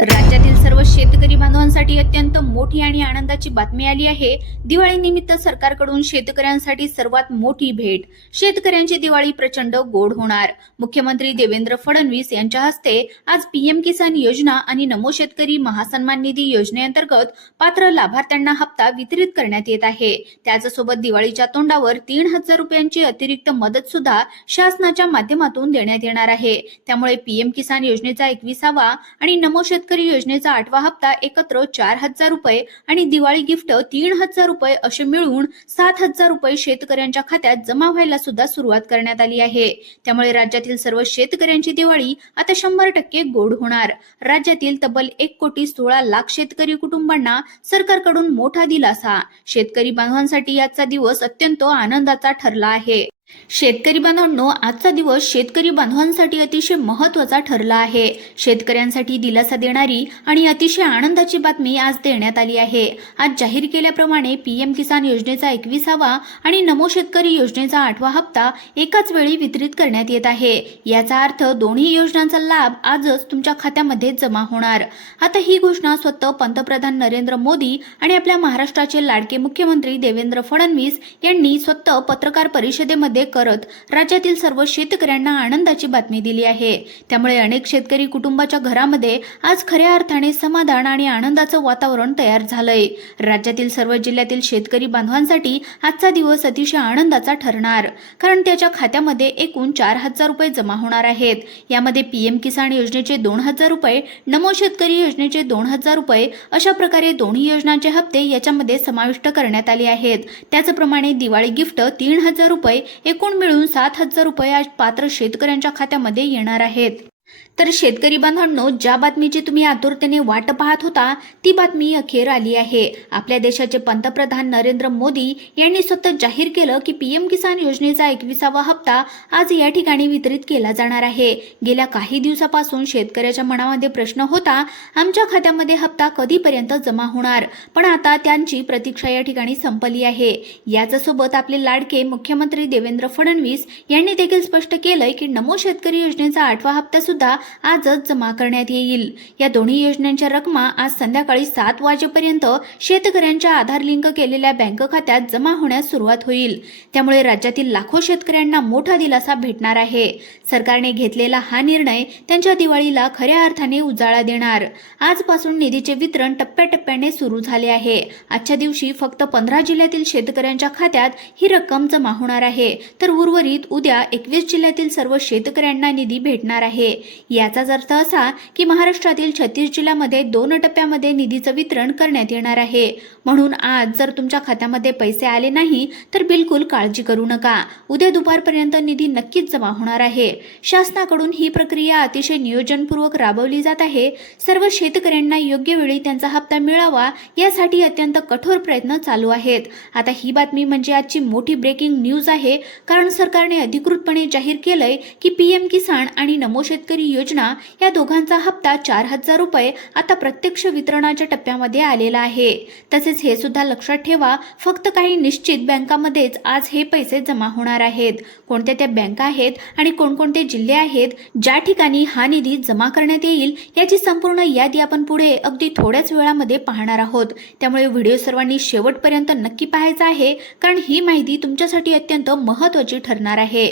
राज्यातील सर्व शेतकरी बांधवांसाठी अत्यंत मोठी आणि आनंदाची बातमी आली आहे. दिवाळीनिमित्त सरकारकडून शेतकऱ्यांसाठी सर्वात मोठी भेट. शेतकऱ्यांची दिवाळी प्रचंड गोड होणार. मुख्यमंत्री देवेंद्र फडणवीस यांच्या हस्ते आज पीएम किसान योजना आणि नमो शेतकरी महासन्मान निधी योजनेअंतर्गत पात्र लाभार्थ्यांना हप्ता वितरित करण्यात येत आहे. त्याचसोबत दिवाळीच्या तोंडावर तीन हजार रुपयांची अतिरिक्त मदत सुद्धा शासनाच्या माध्यमातून देण्यात येणार आहे. त्यामुळे पीएम किसान योजनेचा एकविसावा आणि नमो शेतकरी शेतकरी योजनेचा आठवा हप्ता एकत्र चार हजार रुपये आणि दिवाळी गिफ्ट तीन हजार रुपये असे मिळून सात हजार रुपये शेतकऱ्यांच्या खात्यात जमा व्हायला सुद्धा सुरुवात करण्यात आली आहे. त्यामुळे राज्यातील सर्व शेतकऱ्यांची दिवाळी आता शंभर टक्के गोड होणार. राज्यातील तब्बल एक कोटी सोळा लाख शेतकरी कुटुंबांना सरकारकडून मोठा दिलासा. शेतकरी बांधवांसाठी आजचा दिवस अत्यंत आनंदाचा ठरला आहे. शेतकरी बांधवांनो आजचा दिवस शेतकरी बांधवांसाठी अतिशय महत्त्वाचा ठरला आहे. शेतकऱ्यांसाठी दिलासा देणारी आणि अतिशय आनंदाची बातमी आज देण्यात आली आहे. आज जाहीर केल्याप्रमाणे पीएम किसान योजनेचा एकविसावा आणि नमो शेतकरी योजनेचा आठवा हप्ता एकाच वेळी वितरित करण्यात येत आहे. याचा अर्थ दोन्ही योजनांचा लाभ आजच तुमच्या खात्यामध्ये जमा होणार. आता ही घोषणा स्वतः पंतप्रधान नरेंद्र मोदी आणि आपल्या महाराष्ट्राचे लाडके मुख्यमंत्री देवेंद्र फडणवीस यांनी स्वतः पत्रकार परिषदेमध्ये करत राज्यातील सर्व शेतकऱ्यांना आनंदाची बातमी दिली आहे. त्यामुळे अनेक शेतकरी कुटुंबाच्या घरामध्ये आज खऱ्या अर्थाने समाधान आणि आनंदाचं वातावरण तयार झालंय. राज्यातील सर्व जिल्ह्यातील शेतकरी बांधवांसाठी आजचा दिवस अतिशय आनंदाचा ठरणार. कारण त्याच्या खात्यामध्ये एकूण चार हजार रुपये जमा होणार आहेत. यामध्ये पीएम किसान योजनेचे दोन हजार रुपये नमो शेतकरी योजनेचे दोन हजार रुपये अशा प्रकारे दोन्ही योजनांचे हप्ते याच्यामध्ये समाविष्ट करण्यात आले आहेत. त्याचप्रमाणे दिवाळी गिफ्ट तीन हजार रुपये एकूण मिळून सात हजार रुपये पात्र शेतकऱ्यांच्या खात्यामध्ये येणार आहेत. तर शेतकरी बांधवांनो ज्या बातमीची तुम्ही आतुरतेने वाट पाहत होता ती बातमी अखेर आली आहे. आपल्या देशाचे पंतप्रधान नरेंद्र मोदी यांनी स्वतः जाहीर केलं की पीएम किसान योजनेचा एकविसावा हप्ता आज या ठिकाणी वितरित केला जाणार आहे. गेल्या काही दिवसापासून शेतकऱ्याच्या मनामध्ये प्रश्न होता आमच्या खात्यामध्ये हप्ता कधीपर्यंत जमा होणार? पण आता त्यांची प्रतीक्षा या ठिकाणी संपली आहे. याच्यासोबत आपले लाडके मुख्यमंत्री देवेंद्र फडणवीस यांनी देखील स्पष्ट केलंय की नमो शेतकरी योजनेचा आठवा हप्ता सुद्धा आजच जमा करण्यात येईल. या दोन्ही योजनांच्या रकमा आज संध्याकाळी सात वाजेपर्यंत शेतकऱ्यांच्या आधार लिंक केलेल्या बँक खात्यात जमा होण्यास सुरुवात होईल. त्यामुळे राज्यातील लाखो शेतकऱ्यांना मोठा दिलासा भेटणार आहे. सरकारने घेतलेला हा निर्णय त्यांच्या दिवाळीला खऱ्या अर्थाने उजाळा देणार. आजपासून निधीचे वितरण टप्प्याटप्प्याने सुरू झाले आहे. आजच्या दिवशी फक्त पंधरा जिल्ह्यातील शेतकऱ्यांच्या खात्यात ही रक्कम जमा होणार आहे. तर उर्वरित उद्या एकवीस जिल्ह्यातील सर्व शेतकऱ्यांना निधी भेटणार आहे. याचाच अर्थ असा की महाराष्ट्रातील छत्तीस जिल्ह्यामध्ये दोन टप्प्यामध्ये निधीचं वितरण करण्यात येणार आहे. म्हणून आज जर तुमच्या खात्यामध्ये पैसे आले नाही तर बिलकुल काळजी करू नका. उद्या दुपारपर्यंत निधी नक्कीच जमा होणार आहे. शासनाकडून ही प्रक्रिया अतिशय नियोजनपूर्वक राबवली जात आहे. सर्व शेतकऱ्यांना योग्य वेळी त्यांचा हप्ता मिळावा यासाठी अत्यंत कठोर प्रयत्न चालू आहेत. आता ही बातमी म्हणजे आजची मोठी ब्रेकिंग न्यूज आहे. कारण सरकारने अधिकृतपणे जाहीर केलंय की पीएम किसान आणि नमो शेतकरी योजना या दोघांचा हप्ता चार हजार रुपये आता प्रत्यक्ष वितरणाच्या टप्प्यामध्ये आलेला आहे. तसेच हे सुद्धा लक्षात ठेवा फक्त काही निश्चित बँकामध्येच आज हे पैसे जमा होणार आहेत. कोणत्या त्या बँका आहेत आणि कोणकोणते जिल्हे आहेत ज्या ठिकाणी हा निधी जमा करण्यात येईल याची संपूर्ण यादी आपण पुढे अगदी थोड्याच वेळामध्ये पाहणार आहोत. त्यामुळे व्हिडिओ सर्वांनी शेवटपर्यंत नक्की पाहायचा आहे कारण ही माहिती तुमच्यासाठी अत्यंत महत्त्वाची ठरणार आहे.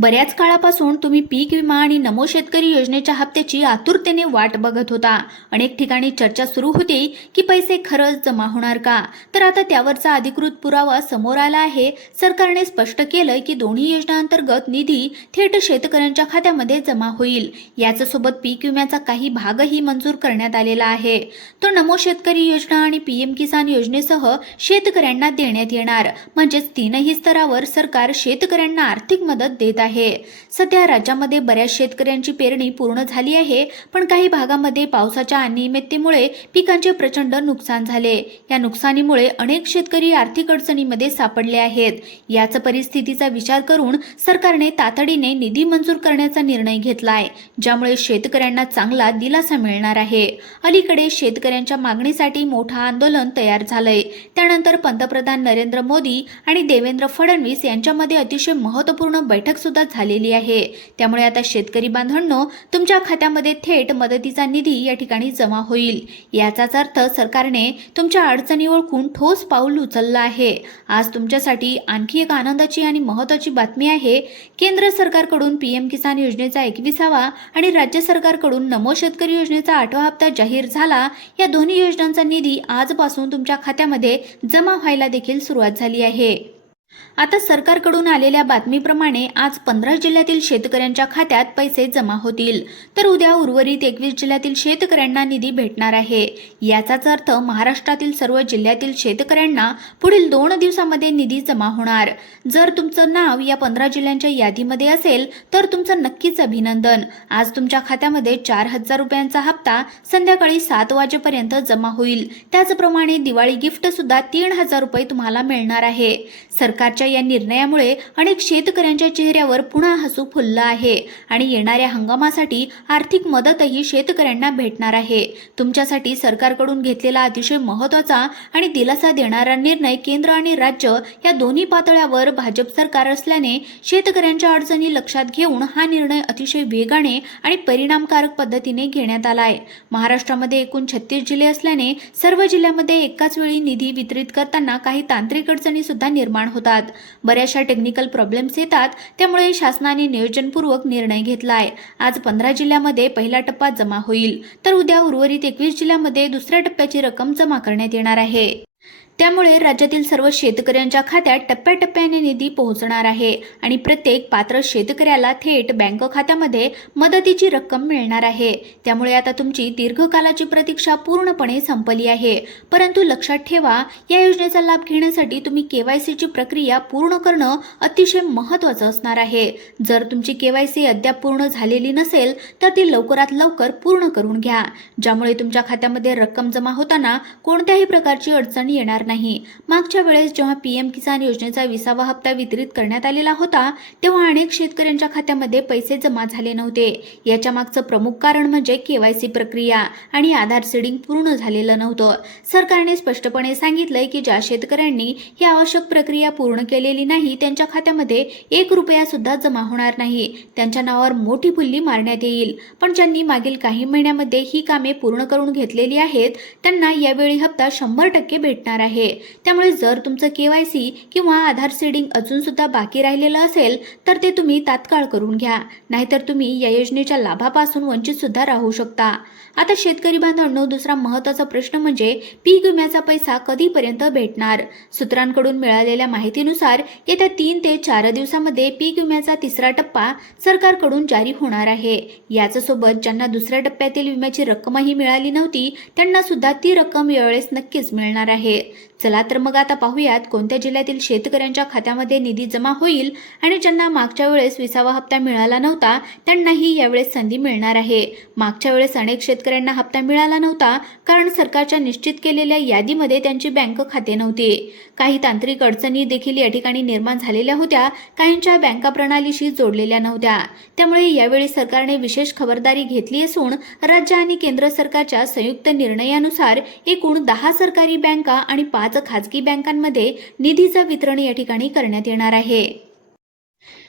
बऱ्याच काळापासून तुम्ही पीक विमा आणि नमो शेतकरी योजनेच्या हप्त्याची आतुरतेने वाट बघत होता. अनेक ठिकाणी चर्चा सुरू होती की पैसे खरंच जमा होणार का? तर आता त्यावरचा अधिकृत पुरावा समोर आला आहे. सरकारने स्पष्ट केलंय की दोन्ही योजनांतर्गत निधी थेट शेतकऱ्यांच्या खात्यामध्ये जमा होईल. याच्यासोबत पीक विम्याचा काही भागही मंजूर करण्यात आलेला आहे. तो नमो शेतकरी योजना आणि पीएम किसान योजनेसह शेतकऱ्यांना देण्यात येणार. म्हणजेच तीनही स्तरावर सरकार शेतकऱ्यांना आर्थिक मदत देत आहे. सध्या राज्यामध्ये बऱ्याच शेतकऱ्यांची पेरणी पूर्ण झाली आहे पण काही भागामध्ये पावसाच्या अनियमिततेमुळे पिकांचे प्रचंड नुकसान झाले. या नुकसानीमुळे अनेक शेतकरी आर्थिक अडचणीमध्ये सापडले आहेत. याच परिस्थितीचा विचार करून सरकारने तातडीने निधी मंजूर करण्याचा निर्णय घेतलाय ज्यामुळे शेतकऱ्यांना चांगला दिलासा मिळणार आहे. अलीकडे शेतकऱ्यांच्या मागणीसाठी मोठं आंदोलन तयार झालंय. त्यानंतर पंतप्रधान नरेंद्र मोदी आणि देवेंद्र फडणवीस यांच्यामध्ये अतिशय महत्त्वपूर्ण बैठक सुद्धा झालेली आहे. त्यामुळे आता शेतकरी बांधवांनो तुमच्या खात्यामध्ये थेट मदतीचा निधी या ठिकाणी जमा होईल. याचाच अर्थ सरकारने तुमच्या अडचणी ओळखून ठोस पाऊल उचललं आहे. आज तुमच्यासाठी आणखी एक आनंदाची आणि महत्त्वाची बातमी आहे. केंद्र सरकारकडून पीएम किसान योजनेचा एकविसावा आणि राज्य सरकारकडून नमो शेतकरी योजनेचा आठवा हप्ता जाहीर झाला या दोन्ही योजनांचा निधी आजपासून तुमच्या खात्यामध्ये जमा व्हायला देखील सुरुवात झाली आहे. आता सरकारकडून आलेल्या बातमीप्रमाणे आज पंधरा जिल्ह्यातील शेतकऱ्यांच्या खात्यात पैसे जमा होतील. तर उद्या उर्वरित एकवीस जिल्ह्यातील शेतकऱ्यांना निधी भेटणार आहे. याचाच अर्थ महाराष्ट्रातील सर्व जिल्ह्यातील शेतकऱ्यांना पुढील दोन दिवसामध्ये निधी जमा होणार. जर तुमचं नाव या पंधरा जिल्ह्यांच्या यादीमध्ये असेल तर तुमचं नक्कीच अभिनंदन. आज तुमच्या खात्यामध्ये चार हजार रुपयांचा हप्ता संध्याकाळी सात वाजेपर्यंत जमा होईल. त्याचप्रमाणे दिवाळी गिफ्ट सुद्धा तीन हजार रुपये तुम्हाला मिळणार आहे. सरकार सरकारच्या या निर्णयामुळे अनेक शेतकऱ्यांच्या चेहऱ्यावर पुन्हा हसू फुललं आहे. आणि येणाऱ्या हंगामासाठी आर्थिक मदतही शेतकऱ्यांना भेटणार आहे. तुमच्यासाठी सरकारकडून घेतलेला अतिशय महत्त्वाचा आणि दिलासा देणारा निर्णय केंद्र आणि राज्य या दोन्ही पातळ्यावर भाजप सरकार असल्याने शेतकऱ्यांच्या अडचणी लक्षात घेऊन हा निर्णय अतिशय वेगाने आणि परिणामकारक पद्धतीने घेण्यात आलाय. महाराष्ट्रामध्ये एकूण छत्तीस जिल्हे असल्याने सर्व जिल्ह्यामध्ये एकाच वेळी निधी वितरित करताना काही तांत्रिक अडचणी सुद्धा निर्माण होतात बऱ्याचशा टेक्निकल प्रॉब्लेम्स येतात त्यामुळे शासनाने नियोजनपूर्वक निर्णय घेतलाय. आज पंधरा जिल्ह्यामध्ये पहिला टप्पा जमा होईल. तर उद्या उर्वरित एकवीस जिल्ह्यामध्ये दुसऱ्या टप्प्याची रक्कम जमा करण्यात येणार आहे. त्यामुळे राज्यातील सर्व शेतकऱ्यांच्या खात्यात टप्प्याटप्प्याने निधी पोहोचणार आहे आणि प्रत्येक पात्र शेतकऱ्याला थेट बँक खात्यामध्ये मदतीची रक्कम मिळणार आहे. त्यामुळे आता तुमची दीर्घकालाची प्रतीक्षा पूर्णपणे संपली आहे. परंतु लक्षात ठेवा या योजनेचा लाभ घेण्यासाठी तुम्ही केवायसीची प्रक्रिया पूर्ण करणं अतिशय महत्त्वाचं असणार आहे. जर तुमची केवायसी अद्याप पूर्ण झालेली नसेल तर ती लवकरात लवकर पूर्ण करून घ्या. ज्यामुळे तुमच्या खात्यामध्ये रक्कम जमा होताना कोणत्याही प्रकारची अडचण येणार नाही. मागच्या वेळेस जेव्हा पी एम किसान योजनेचा विसावा हप्ता वितरित करण्यात आलेला होता तेव्हा अनेक शेतकऱ्यांच्या खात्यामध्ये पैसे जमा झाले नव्हते. याच्या मागचं प्रमुख कारण म्हणजे केवायसी प्रक्रिया आणि आधार सीडिंग पूर्ण झालेलं नव्हतं. सरकारने स्पष्टपणे सांगितलंय की ज्या शेतकऱ्यांनी ही आवश्यक प्रक्रिया पूर्ण केलेली नाही त्यांच्या खात्यामध्ये एक रुपया सुद्धा जमा होणार नाही. त्यांच्या नावावर मोठी फुल्ली मारण्यात येईल. पण ज्यांनी मागील काही महिन्यामध्ये ही कामे पूर्ण करून घेतलेली आहेत त्यांना यावेळी हप्ता शंभर टक्के भेटणार आहे. त्यामुळे जर तुमचं केवायसी किंवा आधार सीडिंग अजून सुद्धा बाकी राहिलेलं असेल तर ते तुम्ही तात्काळ करून घ्या. नाहीतर तुम्ही या योजनेच्या लाभापासून वंचित सुद्धा राहू शकता. आता शेतकरी बांधवांनो दुसरा महत्त्वाचा प्रश्न म्हणजे पीक विम्याचा पैसा कधीपर्यंत भेटणार? सूत्रांकडून मिळालेल्या माहितीनुसार येत्या तीन ते चार दिवसामध्ये पीक विम्याचा तिसरा टप्पा सरकारकडून जारी होणार आहे. याचसोबत ज्यांना दुसऱ्या टप्प्यातील विम्याची रक्कमही मिळाली नव्हती त्यांना सुद्धा ती रक्कम यावेळेस नक्कीच मिळणार आहे. चला तर मग आता पाहूयात कोणत्या जिल्ह्यातील शेतकऱ्यांच्या खात्यामध्ये निधी जमा होईल आणि ज्यांना मागच्या वेळेस विसावा हप्ता मिळाला नव्हता त्यांनाही यावेळेस संधी मिळणार आहे. मागच्या वेळेस अनेक शेतकऱ्यांना हप्ता मिळाला नव्हता कारण सरकारच्या निश्चित केलेल्या यादीमध्ये त्यांची बँक खाते नव्हते. काही तांत्रिक अडचणी देखील या ठिकाणी निर्माण झालेल्या होत्या काहींच्या बँका प्रणालीशी जोडलेल्या नव्हत्या. त्यामुळे यावेळी सरकारने विशेष खबरदारी घेतली असून राज्य आणि केंद्र सरकारच्या संयुक्त निर्णयानुसार एकूण दहा सरकारी बँका आणि पाच खाजगी बँकांमध्ये निधीचं वितरण या ठिकाणी करण्यात येणार आहे.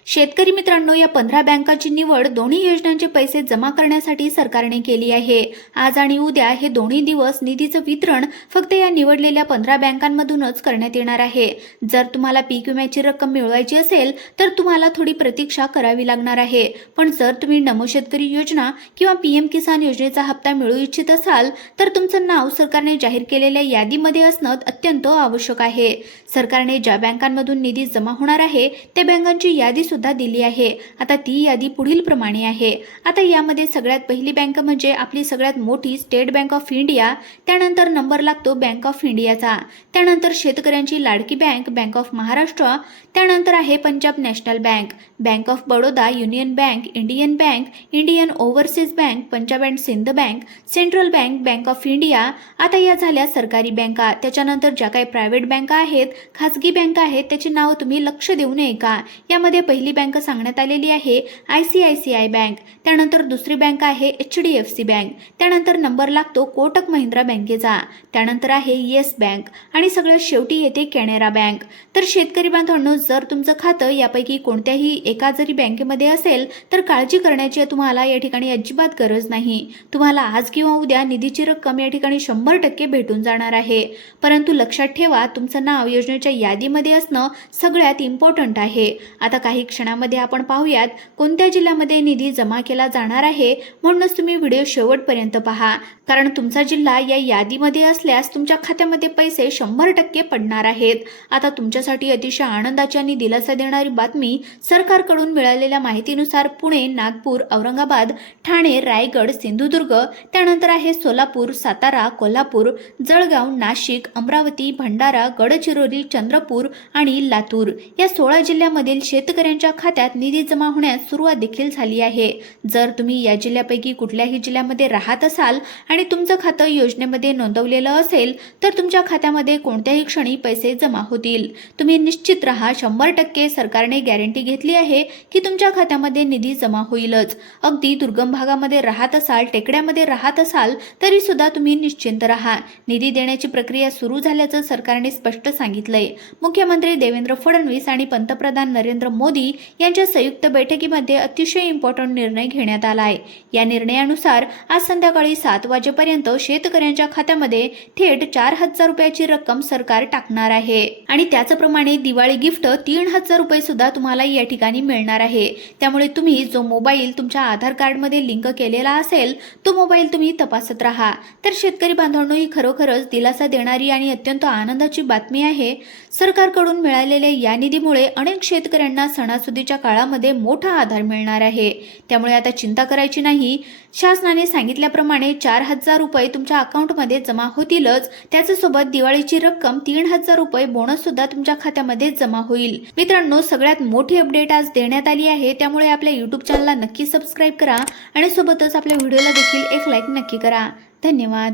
शेतकरी मित्रांनो या पंधरा बँकाची निवड दोन्ही योजनांचे पैसे जमा करण्यासाठी सरकारने केली आहे. आज आणि उद्या हे दोन्ही दिवस निधीचं वितरण फक्त या निवडलेल्या पंधरा बँकांमधूनच करण्यात येणार आहे. जर तुम्हाला पीक विम्याची रक्कम मिळवायची असेल तर तुम्हाला थोडी प्रतीक्षा करावी लागणार आहे. पण जर तुम्ही नमो शेतकरी योजना किंवा पीएम किसान योजनेचा हप्ता मिळू इच्छित असाल तर तुमचं नाव सरकारने जाहीर केलेल्या यादीमध्ये असणं अत्यंत आवश्यक आहे. सरकारने ज्या बँकांमधून निधी जमा होणार आहे त्या बँकांची यादी सुद्धा दिली आहे. आता ती यादी पुढील प्रमाणे आहे. आता यामध्ये सगळ्यात पहिली बँक म्हणजे आपली सगळ्यात मोठी स्टेट बँक ऑफ इंडिया त्यानंतर नंबर लागतो बँक ऑफ इंडियाचा त्यानंतर शेतकऱ्यांची लाडकी बँक बँक ऑफ महाराष्ट्र त्यानंतर आहे Punjab National Bank Bank of Baroda Union Bank Indian Bank Indian Overseas Bank Punjab and Sindh Bank Central Bank Bank of India आता या झाल्या सरकारी बँका त्याच्यानंतर ज्या काही प्रायव्हेट बँका आहेत खाजगी बँका आहेत त्याची नावं तुम्ही लक्ष देऊ नये का? यामध्ये पहिली पहिली बँक सांगण्यात आलेली आहे I C I C I Bank. त्यानंतर दुसरी बँक आहे H D F C Bank. त्यानंतर नंबर लागतो कोटक महिंद्रा बँकेचा. त्यानंतर आहे येस बँक आणि सगळ्यात शेवटी येते कॅनेरा बँक. तर शेतकरी बांधवांनो जर तुमचं खातं यापैकी कोणत्याही एका जरी बँकेमध्ये असेल तर काळजी करण्याची तुम्हाला या ठिकाणी अजिबात गरज नाही. तुम्हाला आज किंवा उद्या निधीची रक्कम या ठिकाणी शंभर टक्के भेटून जाणार आहे. परंतु लक्षात ठेवा तुमचं नाव योजनेच्या यादीमध्ये असणं सगळ्यात इम्पॉर्टंट आहे. आता काही क्षणामध्ये आपण पाहूयात कोणत्या जिल्ह्यामध्ये निधी जमा केला जाणार आहे म्हणूनच तुम्ही व्हिडिओ शेवटपर्यंत पहा. कारण तुमचा जिल्हा या यादीमध्ये असल्यास तुमच्या खात्यामध्ये पैसे शंभर टक्के पडणार आहेत. आता तुमच्यासाठी अतिशय आनंदाची आणि दिलासा देणारी बातमी सरकारकडून मिळालेल्या माहितीनुसार पुणे नागपूर औरंगाबाद ठाणे रायगड सिंधुदुर्ग त्यानंतर आहे सोलापूर सातारा कोल्हापूर जळगाव नाशिक अमरावती भंडारा गडचिरोली चंद्रपूर आणि लातूर. या सोळा जिल्ह्यामधील शेतकऱ्यांच्या खात्यात निधी जमा होण्यास सुरुवात देखील झाली आहे. जर तुम्ही या जिल्ह्यापैकी कुठल्याही जिल्ह्यामध्ये राहत असाल आणि तुमचं खातं योजनेमध्ये नोंदवलेलं असेल तर तुमच्या खात्यामध्ये कोणत्याही क्षणी पैसे जमा होतील. तुम्ही निश्चित राहा शंभर टक्के सरकारने गॅरंटी घेतली आहे की तुमच्या खात्यामध्ये निधी जमा होईलच. अगदी दुर्गम भागामध्ये राहत असाल टेकड्यामध्ये राहत असाल तरी सुद्धा तुम्ही निश्चिंत राहा. निधी देण्याची प्रक्रिया सुरू झाल्याचं सरकारने स्पष्ट सांगितलंय. मुख्यमंत्री देवेंद्र फडणवीस आणि पंतप्रधान नरेंद्र मोदी यांच्या संयुक्त बैठकीमध्ये अतिशय इम्पॉर्टंट निर्णय घेण्यात आला आहे या निर्णयानुसार आज संध्याकाळी सात वाजेपर्यंत शेतकऱ्यांच्या खात्यामध्ये थेट चार हजार रुपयाची रक्कम सरकार टाकणार आहे. आणि त्याचप्रमाणे दिवाळी गिफ्ट तीन हजार रुपये सुद्धा तुम्हाला या ठिकाणी मिळणार आहे. त्यामुळे तुम्ही जो मोबाईल तुमच्या आधार कार्डमध्ये लिंक केलेला असेल तो मोबाईल तुम्ही तपासत राहा. तर शेतकरी बांधवांनो ही खरोखरच दिलासा देणारी आणि अत्यंत आनंदाची बातमी आहे. सरकारकडून मिळालेल्या या निधीमुळे अनेक शेतकऱ्यांना सणासुदीच्या काळामध्ये मोठा आधार मिळणार आहे. त्यामुळे आता चिंता करायची नाही. शासनाने सांगितल्याप्रमाणे चार हजार रुपये तुमच्या अकाउंटमध्ये जमा होतीलच. त्याच्यासोबत दिवाळीची रक्कम तीन हजार रुपये बोनस सुद्धा तुमच्या खात्यामध्ये जमा होईल. मित्रांनो सगळ्यात मोठी अपडेट आज देण्यात आली आहे. त्यामुळे आपल्या युट्यूब चॅनलला नक्की सबस्क्राईब करा आणि सोबतच आपल्या व्हिडिओला देखील एक लाईक नक्की करा. धन्यवाद.